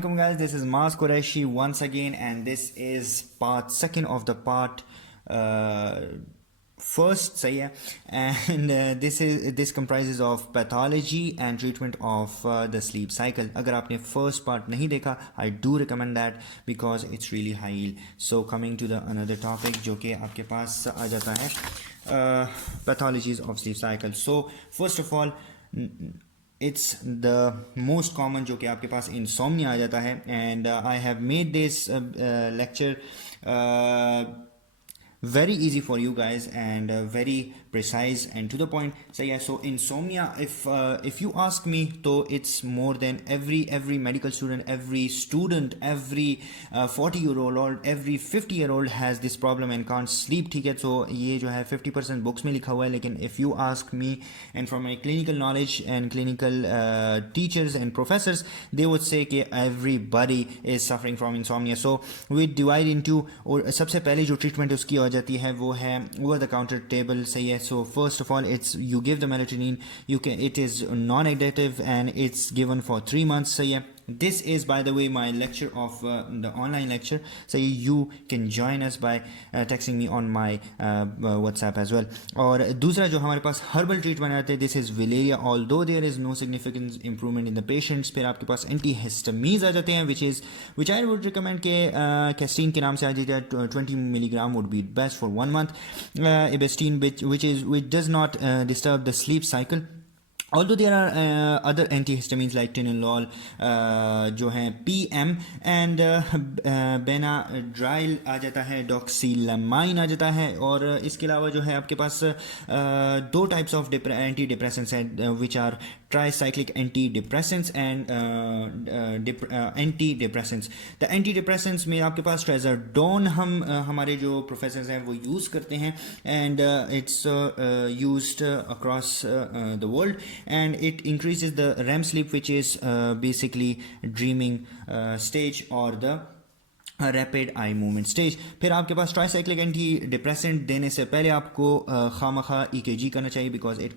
Assalamualaikum guys, this is Mars Qureshi once again, and this is part second of the part first, सही है, and this comprises of pathology and treatment of the sleep cycle. अगर आपने first part नहीं देखा, I do recommend that because it's really high yield. So coming to the another topic जो कि आपके पास आ जाता है pathologies of sleep cycle. So first of all, it's the most common जो कि आपके पास insomnia आ जाता है, and I have made this lecture very easy for you guys and very precise and to the point. So yeah, so insomnia, if you ask me, so it's more than every medical student, every student, every 40-year-old or every 50-year-old has this problem and can't sleep. ठीक है, so ये जो है 50% books में लिखा हुआ है, लेकिन if you ask me and from my clinical knowledge and clinical teachers and professors, they would say कि everybody is suffering from insomnia. So we divide into, और सबसे पहले जो treatment उसकी हो जाती है वो है over the counter table, सही है. So first of all, it's you give the melatonin, it is non-addictive and it's given for 3 months, सही है. This is, by the way, my lecture of the online lecture, so you can join us by texting me on my WhatsApp as well. और दूसरा जो हमारे पास herbal treatment आते हैं, this is Valeria, although there is no significant improvement in the patients. फिर आपके पास antihistamines आ जाते हैं, which I would recommend के casein के नाम से आ जाए, 20 milligram would be best for 1 month. Ibestine, which does not disturb the sleep cycle. Although there are other antihistamines like Tenolol, जो हैं PM, and Benadryl आ जाता है, Doxylamine आ जाता है, और इसके अलावा जो है आपके पास दो types of antidepressants हैं, which are tricyclic antidepressants and antidepressants. The antidepressants में आपके पास Trazodone हम हमारे जो professors हैं वो use करते हैं, and it's used across the world, and it increases the REM sleep, which is basically dreaming stage or the rapid eye movement stage. फिर आपके पास ट्राईसाइक्लिक एंटी डिप्रेसेंट देने से पहले आपको खामखा EKG करना चाहिए, because it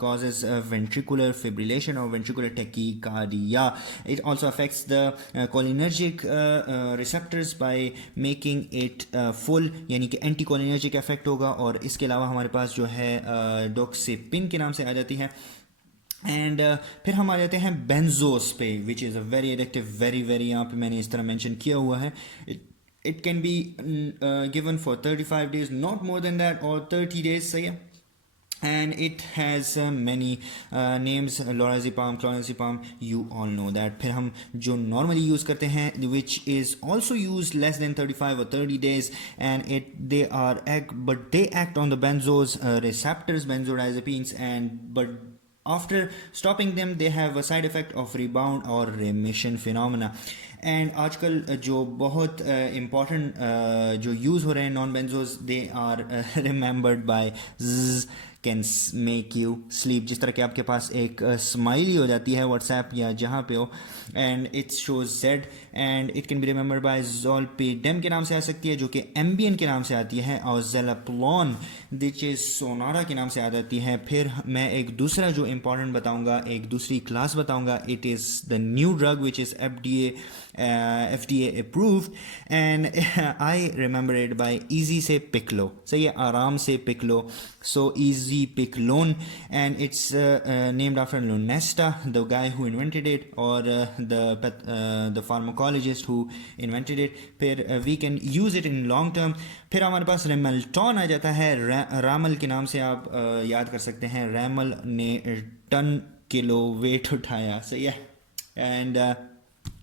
causes ventricular fibrillation और ventricular tachycardia. It also affects the cholinergic receptors by making it full, यानी कि एंटी कोलिनर्जिक इफेक्ट होगा. और इसके अलावा हमारे पास जो है डॉक्सिपिन के नाम से आ जाती है. एंड फिर हम आ जाते हैं बेंजोस पे, विच is a very addictive, very यहाँ पे मैंने इस तरह मेंशन किया हुआ है. It can be given for 35 days, not more than that, और 30 days, सही है. And it has many names, lorazepam, clonazepam, you all know that. फिर हम जो normally use करते हैं, which is also used less than 35 or 30 days, and they act on the benzos receptors, benzodiazepines, but after stopping them they have a side effect of rebound or remission phenomena. And आजकल जो बहुत important जो use हो रहे हैं non benzos, they are remembered by can make you sleep. जिस तरह के आपके पास एक स्माइली हो जाती है व्हाट्सएप या जहाँ पे हो, and it shows Z, and it can be remembered by zolpidem के नाम से आ सकती है, जो कि एम्बियन के नाम से आती है, और ज़ेलाप्लोन विच इज़ सोनारा के नाम से आ जाती है. फिर मैं एक दूसरा जो इम्पॉर्टेंट बताऊँगा, एक दूसरी क्लास बताऊँगा. It is the new drug which is FDA approved, and I remember it by easy से पिकलो, सही है, आराम से Piccolo. So easy piclone, and it's named after Lunesta, the guy who invented it, or the pharmacologist who invented it. फिर we can use it in long term. फिर हमारे पास रेमल्टॉन आ जाता है, रामल के नाम से आप याद कर सकते हैं. रैमल ने टन किलो वेट उठाया, सही है. And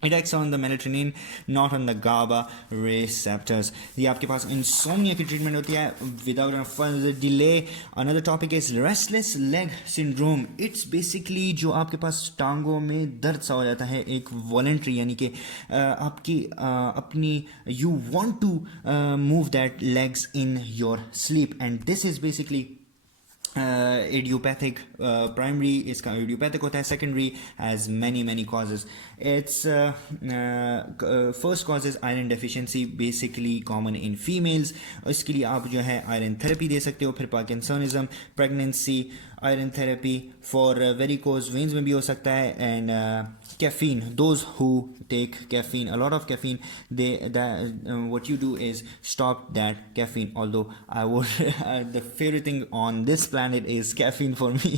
it acts on the melatonin, not on the GABA receptors. ये आपके पास insomnia की treatment होती है. Without further delay, another topic is restless leg syndrome. It's basically जो आपके पास टांगों में दर्द सा हो जाता है, एक voluntary, यानी कि आपकी अपनी you want to move that legs in your sleep, and this is basically idiopathic. Primary इसका idiopathic होता है, secondary has many causes. It's first cause is iron deficiency, basically common in females. इसके लिए आप जो है आयरन थेरेपी दे सकते हो. फिर parkinsonism, pregnancy, iron therapy for varicose veins में भी हो सकता है. And caffeine, those who take caffeine, a lot of caffeine, what you do is stop that caffeine. Although I would the favorite thing on this planet is caffeine for me.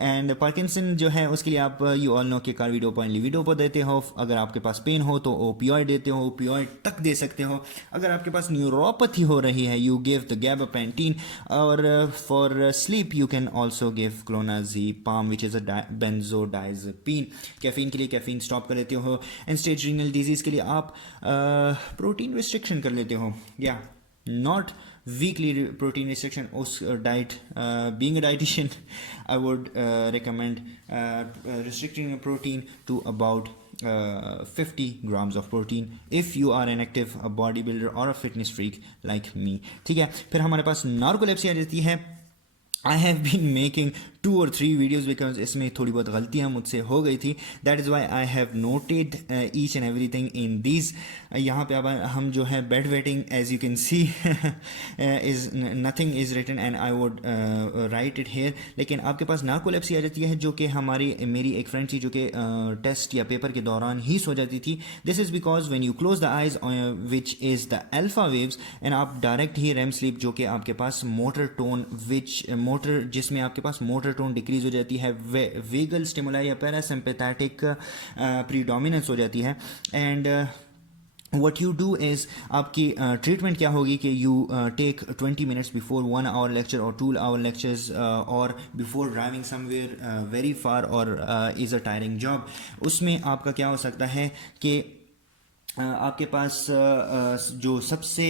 And Parkinson जो है उसके लिए आप you all know कि कार्विडोपा एंड लिविडोपा देते हो. अगर आपके पास पेन हो तो ओपियोइड देते हो, ओपियोइड तक दे सकते हो. अगर आपके पास न्यूरोपैथी हो रही है यू गिव द गैबापेंटीन. और for sleep you can also give clonazepam which is a benzodiazepine. Caffeine के लिए कैफीन स्टॉप कर लेते हो. एंड स्टेज रीनल डिजीज़ के लिए आप प्रोटीन रिस्ट्रिक्शन कर लेते हो. या not weekly protein restriction. Us diet, being a dietitian, I would recommend restricting protein to about 50 grams of protein if you are an active, a bodybuilder or a fitness freak like me. ठीक है. फिर हमारे पास नार्कोलेप्सी आ जाती है. I have been making 2 or 3 videos because इसमें थोड़ी बहुत गलतियाँ मुझसे हो गई थी. That is why I have noted each and everything in these. यहाँ पे अब हम जो है bed wetting as you can see is nothing is written and I would write it here. लेकिन आपके पास नार्कोलेप्सी आ जाती है जो कि मेरी एक फ्रेंड थी जो कि टेस्ट या पेपर के दौरान ही सो जाती थी. This is because when you close the eyes which is the alpha waves and आप डायरेक्ट ही REM sleep जो कि आपके पास मोटर टोन जिसमें आपके पास मोटर टोन डिक्रीज हो जाती है, वेगल स्टिमुलाई या पैरासिम्पैथेटिक प्रीडोमिनेंस हो जाती है. And what you do is आपकी ट्रीटमेंट क्या होगी कि you take 20 minutes before 1 hour lecture or 2 hour lectures or before driving somewhere very far or is a tiring job. उसमें आपका क्या हो सकता है कि आपके पास जो सबसे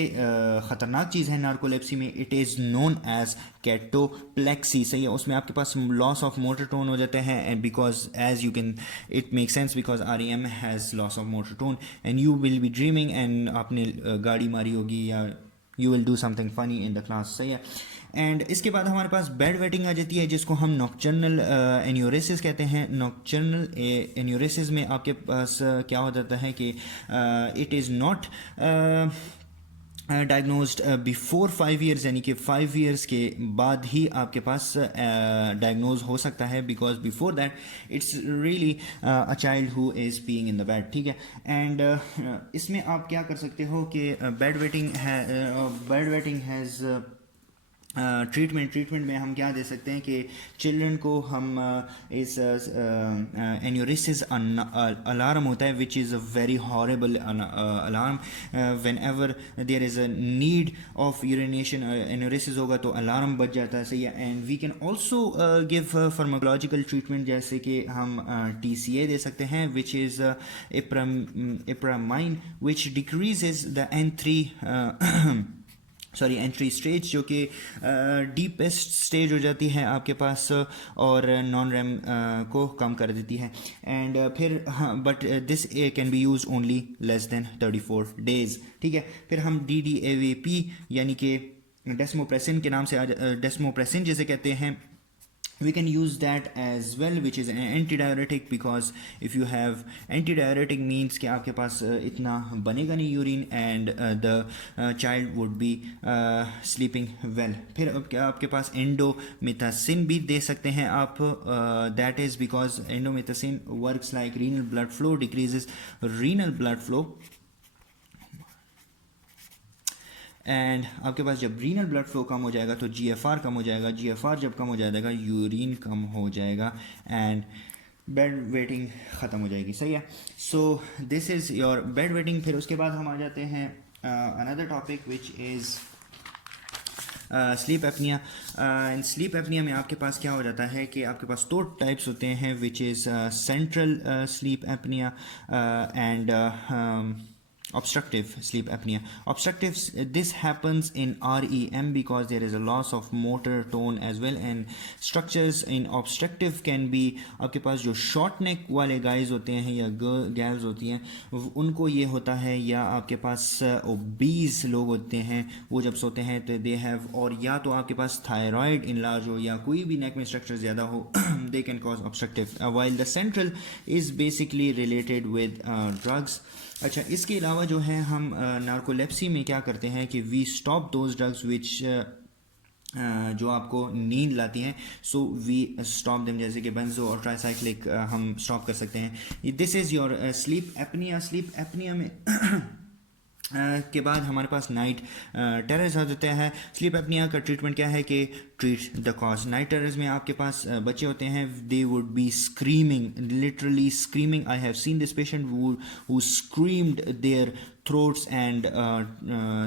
ख़तरनाक चीज़ है नार्कोलेप्सी में, it is known as cataplexy. सही है. उसमें आपके पास लॉस ऑफ मोटर टोन हो जाता है and because as you can it make sense because REM has loss of motor tone and you will be dreaming and आपने गाड़ी मारी होगी या you will do something funny in the class. सही है. एंड इसके बाद हमारे पास बेड वेटिंग आ जाती है जिसको हम नॉक्टर्नल एन्यूरेसिस कहते हैं. नॉक्टर्नल एन्यूरेसिस में आपके पास क्या हो जाता है कि it is not diagnosed before 5 years, यानी कि 5 years के बाद ही आपके पास डायग्नोज हो सकता है because before that it's really a child who is peeing in the bed. ठीक है. एंड इसमें आप क्या कर सकते हो कि बेड वेटिंग हैज़ ट्रीटमेंट में हम क्या दे सकते हैं कि चिल्ड्रन को हम इस एन्यूरिसिस अलार्म होता है which is a very horrible alarm. Whenever there is a need of urination enuresis होगा तो अलार्म बज जाता है. सही है. And we can also give pharmacological treatment जैसे कि हम TCA दे सकते हैं which is imipramine which decreases the entry stage जो कि डीपेस्ट स्टेज हो जाती है आपके पास और नॉन रेम को कम कर देती है. एंड फिर but this can be use only less than 34 days. ठीक है. फिर हम DDAVP यानी कि डेस्मोप्रेसिन के नाम से डेस्मोप्रेसिन जिसे कहते हैं, we can use that as well which is an antidiuretic because if you have antidiuretic means कि आपके पास इतना बनेगा नहीं urine and the child would be sleeping well. फिर आपके पास endomethacin भी दे सकते हैं आप. That is because endomethacin works like renal blood flow, decreases renal blood flow. And आपके पास जब रीनल ब्लड फ्लो कम हो जाएगा तो GFR कम हो जाएगा. GFR जब कम हो जाएगा यूरिन कम हो जाएगा एंड बेड वेटिंग ख़त्म हो जाएगी. सही है. So this is your bed wetting. फिर उसके बाद हम आ जाते हैं another topic which is sleep apnoea. In sleep apnoea में आपके पास क्या हो जाता है कि आपके पास 2 टाइप्स होते हैं which is central sleep apnoea and obstructive sleep apnea. Obstructive, this happens in REM because there is a loss of motor tone as well, and structures in obstructive can be, आपके पास जो short neck वाले guys होते हैं या gals होती हैं उनको ये होता है, या आपके पास obese लोग होते हैं वो जब सोते हैं तो they have, और या तो आपके पास thyroid enlarge हो या कोई भी neck में structure ज़्यादा हो, they can cause obstructive, while the central is basically related with drugs. अच्छा, इसके अलावा जो है हम नार्कोलेप्सी में क्या करते हैं कि we stop those drugs which जो आपको नींद लाती हैं, सो वी स्टॉप देम, जैसे कि बेंजो और ट्राइसाइक्लिक हम स्टॉप कर सकते हैं. This is your sleep apnoea. Sleep apnoea में के बाद हमारे पास नाइट टेरर्स आ जाता है. स्लीप एपनिया का ट्रीटमेंट क्या है कि treat the cause. Night terrors में आपके पास बच्चे होते हैं, they would be screaming, literally screaming. I have seen this patient who screamed their throats and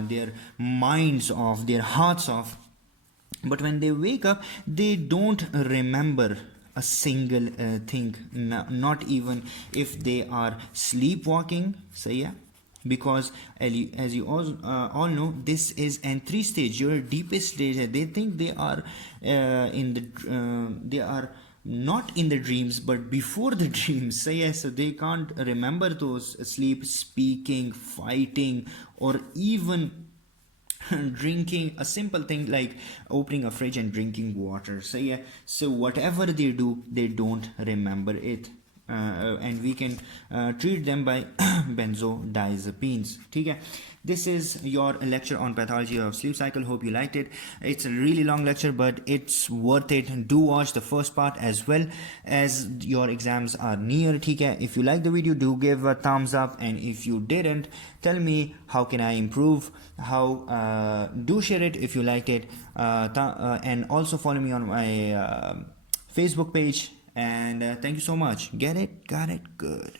their minds off, their hearts off, but when they wake up they don't remember a single thing, not even if they are sleepwalking. So yeah, because as you all know, this is an 3 stage, your deepest stage. They think they are they are not in the dreams but before the dreams. So yes, so they can't remember those sleep, speaking, fighting, or even drinking a simple thing like opening a fridge and drinking water. So yeah, so whatever they do, they don't remember it. And we can treat them by benzodiazepines. ठीक है, this is your lecture on pathology of sleep cycle. Hope you liked it. It's a really long lecture, but it's worth it. Do watch the first part as well, as your exams are near. ठीक है, if you like the video, do give a thumbs up, and if you didn't, tell me how can I improve. How do share it if you like it, and also follow me on my Facebook page. And thank you so much. Get it? Got it? Good.